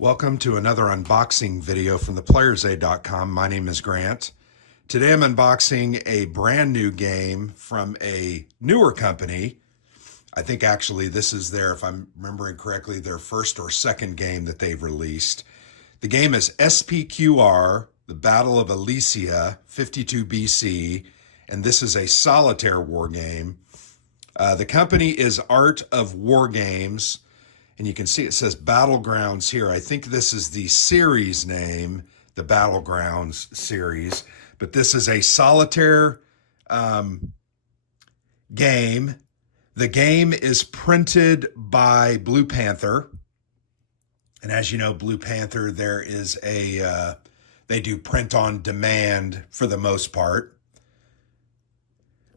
Welcome to another unboxing video from theplayersaid.com. My name is Grant. Today I'm unboxing a brand new game from a newer company. I think actually this is their, if I'm remembering correctly, their first or second game that they've released. The game is SPQR, The Battle of Alesia, 52 BC, and this is a solitaire war game. The company is Art of Wargames. And you can see it says Battlegrounds here. I think this is the series name, the Battlegrounds series. But this is a solitaire game. The game is printed by Blue Panther. And as you know, Blue Panther, there is they do print on demand for the most part.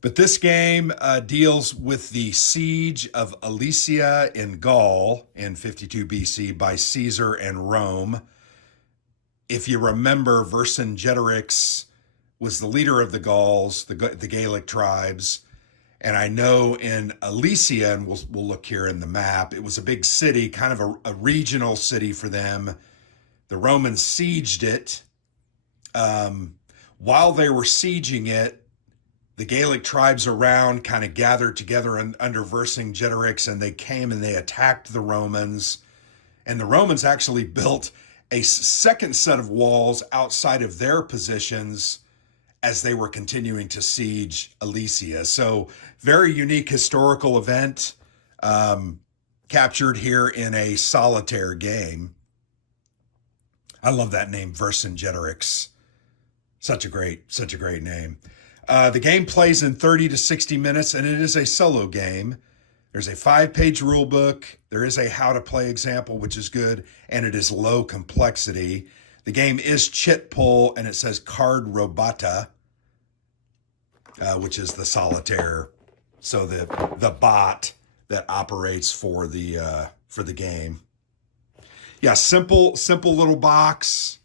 But this game deals with the siege of Alesia in Gaul in 52 BC by Caesar and Rome. If you remember, Vercingetorix was the leader of the Gauls, the Gaelic tribes. And I know in Alesia, and we'll look here in the map, it was a big city, kind of a regional city for them. The Romans sieged it. While they were sieging it, the Gaelic tribes around kind of gathered together under Vercingetorix, and they came and they attacked the Romans. And the Romans actually built a second set of walls outside of their positions as they were continuing to siege Alesia. So very unique historical event captured here in a solitaire game. I love that name, Vercingetorix. Such a great name. The game plays in 30 to 60 minutes, and it is a solo game. There's a 5-page rule book. There is a how to play example, which is good, and it is low complexity. The game is chit pull, and it says card robota, which is the solitaire. So the bot that operates for the game. Yeah, simple little box,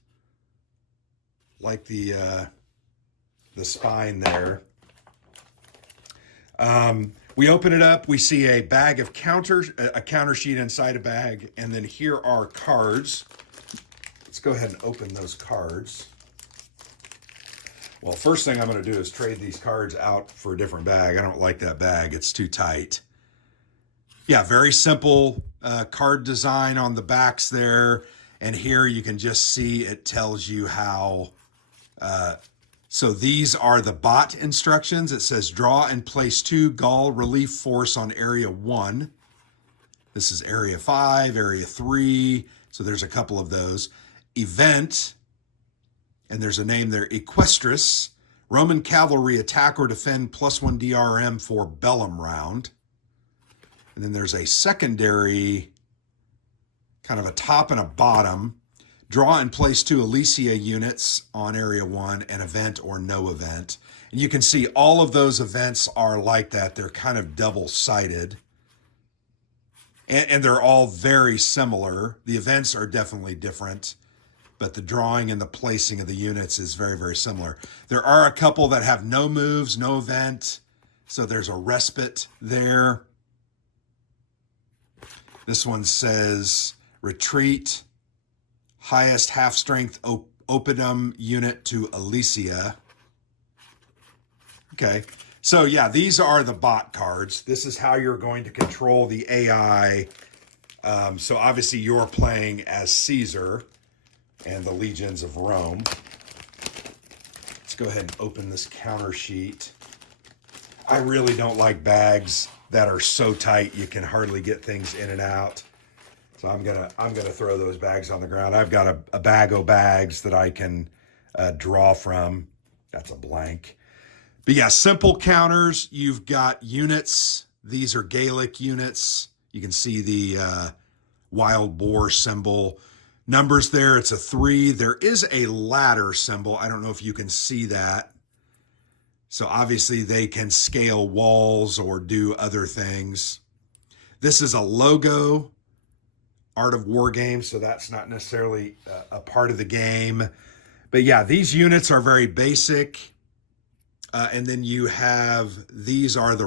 like the spine there. We open it up, we see a bag of a counter sheet inside a bag, and then here are cards. Let's go ahead and open those cards. Well, first thing I'm going to do is trade these cards out for a different bag. I don't like that bag, it's too tight. Yeah, very simple card design on the backs there, and here you can just see it tells you how so these are the bot instructions. It says draw and place 2 Gaul relief force on area 1. This is area 5, area 3. So there's a couple of those. Event, and there's a name there, Equestris. Roman cavalry attack or defend +1 DRM for Bellum round. And then there's a secondary, kind of a top and a bottom. Draw and place 2 Alesia units on area 1, an event or no event. And you can see all of those events are like that. They're kind of double-sided. And they're all very similar. The events are definitely different, but the drawing and the placing of the units is very, very similar. There are a couple that have no moves, no event, so there's a respite there. This one says retreat. Highest half-strength oppidum unit to Alesia. Okay, so yeah, these are the bot cards. This is how you're going to control the AI. So obviously you're playing as Caesar and the legions of Rome. Let's go ahead and open this counter sheet. I really don't like bags that are so tight you can hardly get things in and out. So I'm gonna throw those bags on the ground. I've got a bag of bags that I can draw from. That's a blank. But yeah, simple counters. You've got units. These are Gaelic units. You can see the wild boar symbol. Numbers there, it's a 3. There is a ladder symbol. I don't know if you can see that. So obviously they can scale walls or do other things. This is a logo. Art of Wargames, so that's not necessarily a part of the game. But yeah, these units are very basic. And then you have, these are the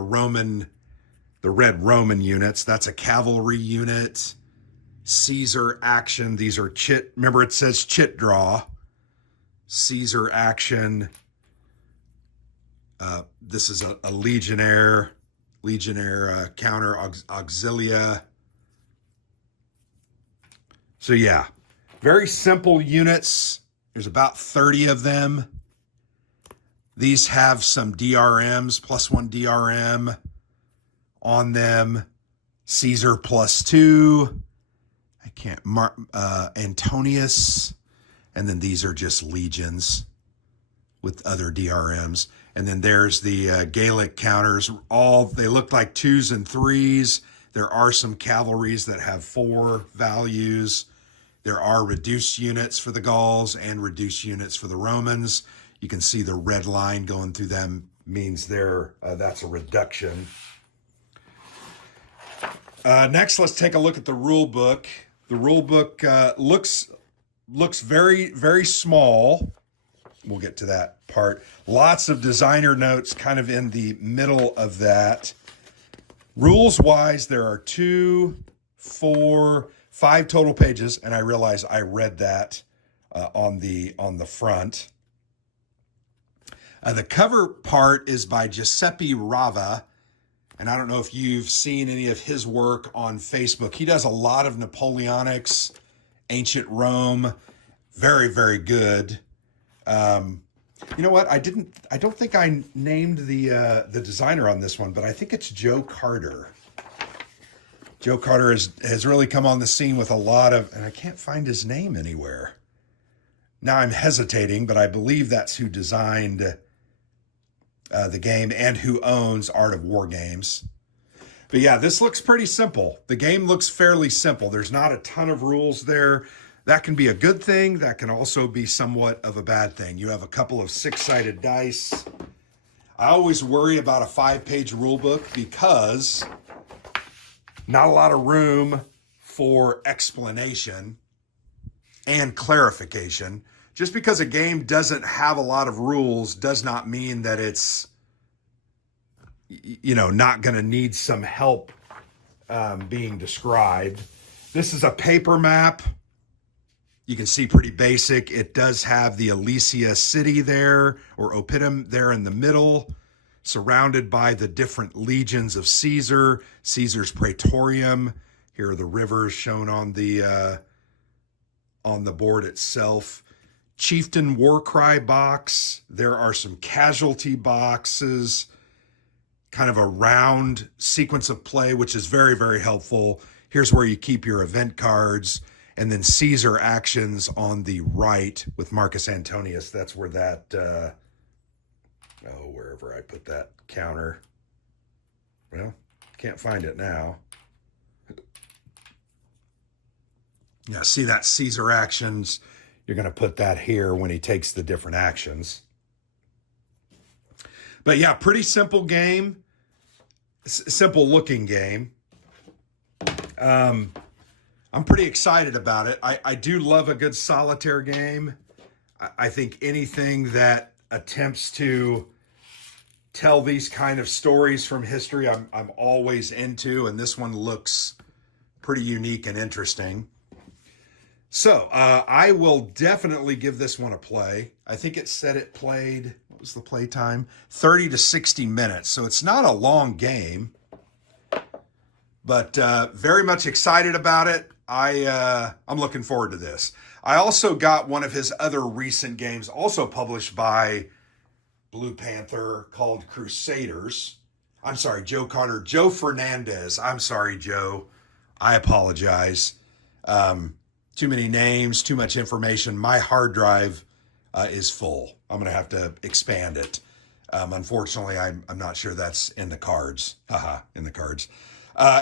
red Roman units. That's a cavalry unit. Caesar action. These are chit. Remember, it says chit draw. Caesar action. This is a Legionnaire counter, Auxilia. So yeah, very simple units. There's about 30 of them. These have some DRMs, +1 DRM on them. Caesar +2. I can't, Antonius. And then these are just legions with other DRMs. And then there's the Gaelic counters. They look like 2s and 3s. There are some cavalries that have 4 values. There are reduced units for the Gauls and reduced units for the Romans. You can see the red line going through them means that's a reduction. Next, let's take a look at the rule book. The rule book looks very, very small. We'll get to that part. Lots of designer notes kind of in the middle of that. Rules-wise, there are 2, 4, 5 total pages, and I realize I read that on the front. The cover part is by Giuseppe Rava, and I don't know if you've seen any of his work on Facebook. He does a lot of Napoleonics, ancient Rome, very, very good. You know what? I don't think I named the designer on this one, but I think it's Joe Carter. Joe Carter has really come on the scene with a lot of, and I can't find his name anywhere. Now I'm hesitating, but I believe that's who designed the game and who owns Art of Wargames. But yeah, this looks pretty simple. The game looks fairly simple. There's not a ton of rules there. That can be a good thing. That can also be somewhat of a bad thing. You have a couple of 6-sided dice. I always worry about a 5-page rule book because not a lot of room for explanation and clarification. Just because a game doesn't have a lot of rules does not mean that it's, not going to need some help being described. This is a paper map. You can see pretty basic. It does have the Alesia city there, or Oppidum there in the middle, surrounded by the different legions of Caesar, Caesar's Praetorium. Here are the rivers shown on the board itself. Chieftain Warcry box. There are some casualty boxes, kind of a round sequence of play, which is very, very helpful. Here's where you keep your event cards. And then Caesar actions on the right with Marcus Antonius. That's where that, wherever I put that counter. Well, can't find it now. Yeah, see that Caesar actions. You're going to put that here when he takes the different actions. But yeah, pretty simple game. Simple looking game. I'm pretty excited about it. I do love a good solitaire game. I think anything that attempts to tell these kind of stories from history, I'm always into, and this one looks pretty unique and interesting. So I will definitely give this one a play. I think it said it played, what was the play time? 30 to 60 minutes. So it's not a long game, but very much excited about it. I'm looking forward to this. I also got one of his other recent games, also published by Blue Panther, called Crusaders. I'm sorry, Joe Carter. Joe Fernandez. I'm sorry, Joe. I apologize. Too many names, too much information. My hard drive is full. I'm going to have to expand it. Unfortunately, I'm not sure that's in the cards. In the cards.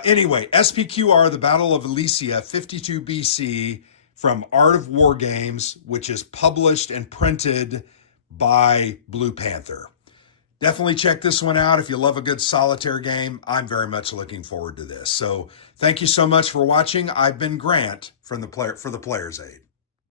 Anyway, SPQR, the Battle of Alesia, 52 BC, from Art of Wargames, which is published and printed by Blue Panther. Definitely check this one out if you love a good solitaire game. I'm very much looking forward to this. So thank you so much for watching. I've been Grant for the Player's Aid.